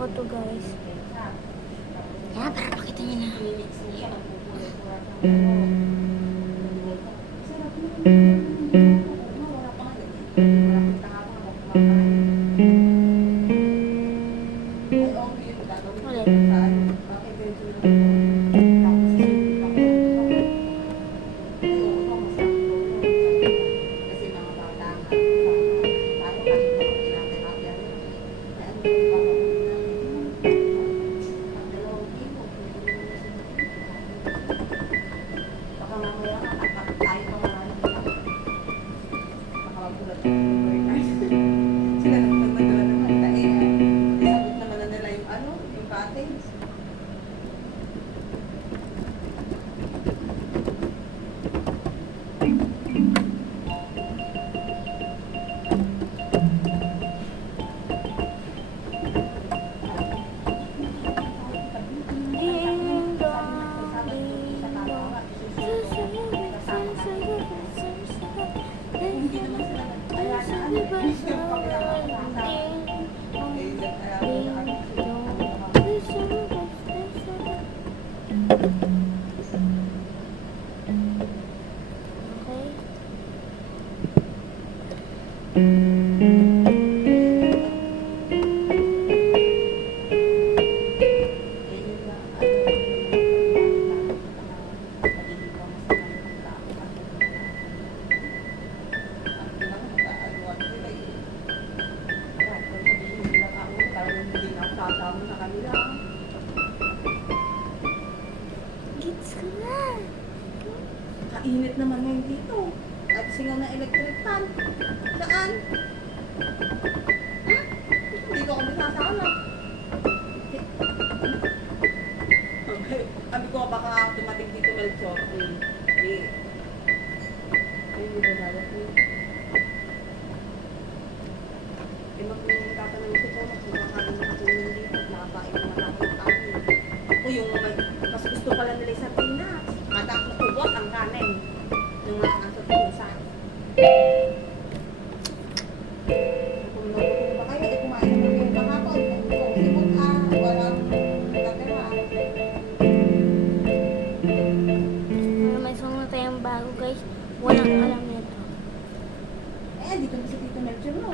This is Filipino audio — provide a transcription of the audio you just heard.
ko to, guys. Yan, para makita nyo na. Kainit naman ngayon dito. At singaw na electric fan. Saan? Dito kami sasala. Okay. Sabi ko baka dumating dito Melchor. Hindi. Hindi ba dadating? Magtatanong si Pomo kung makakain na ako yung dito. Nakapain naman ako ng kanin. Ako yung mas gusto pala nila sa Pinas. Kada ako kubot ang kanin. Yung mga nasa pusa. Kung nagutom ba kayo, kumain naman yung kahapon. Kung simot walang katira. May sunod tayong bago, guys. Walang alam nito. Dito na si Tito Melchor, no?